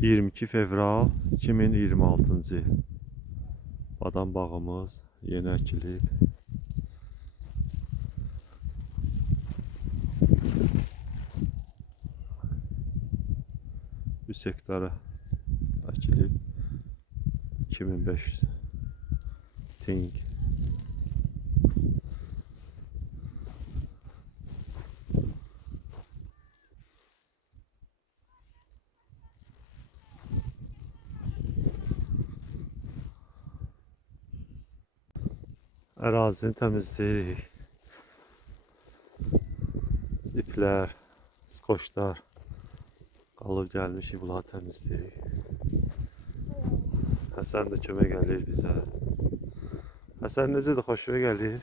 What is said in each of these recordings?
22 fevral 2026-cı il. Badam bağımız yeni əkilib. Üç hektara əkilib. 2500 ting. Ərazini təmizləyirik. İplər, skoçlar qalıb gəlmişik, bunları təmizləyirik. Həsən də kömək gəlir bizə. Həsən necədir, xoşuna gəlir?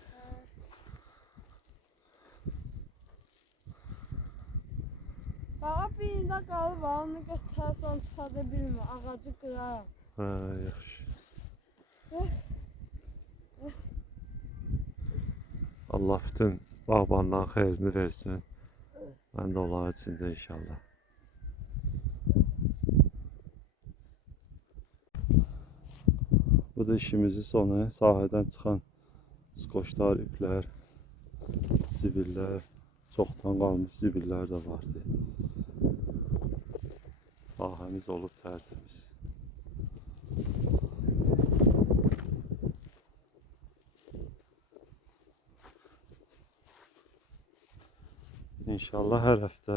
Daha birində qalıb, onu götürərsən çıxada bilmir, ağacı qırar. Hə, yaxşı. Allah bütün bağbandan xeyrini versin. Mən də onların içində inşallah. Bu da işimizin sonu. Sahədən çıxan skoçlar, iplər, zibillər, çoxdan qalmış zibillər də vardı. Sahəmiz olub tərtemiz. İnşallah hər həftə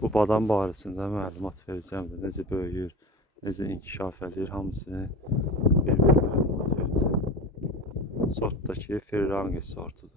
bu badam barəsində məlumat verəcəm də. Necə böyüyür, necə inkişaf edir, hamısını bir məlumat verəcəm. Sortdakı Ferrangi sortudur.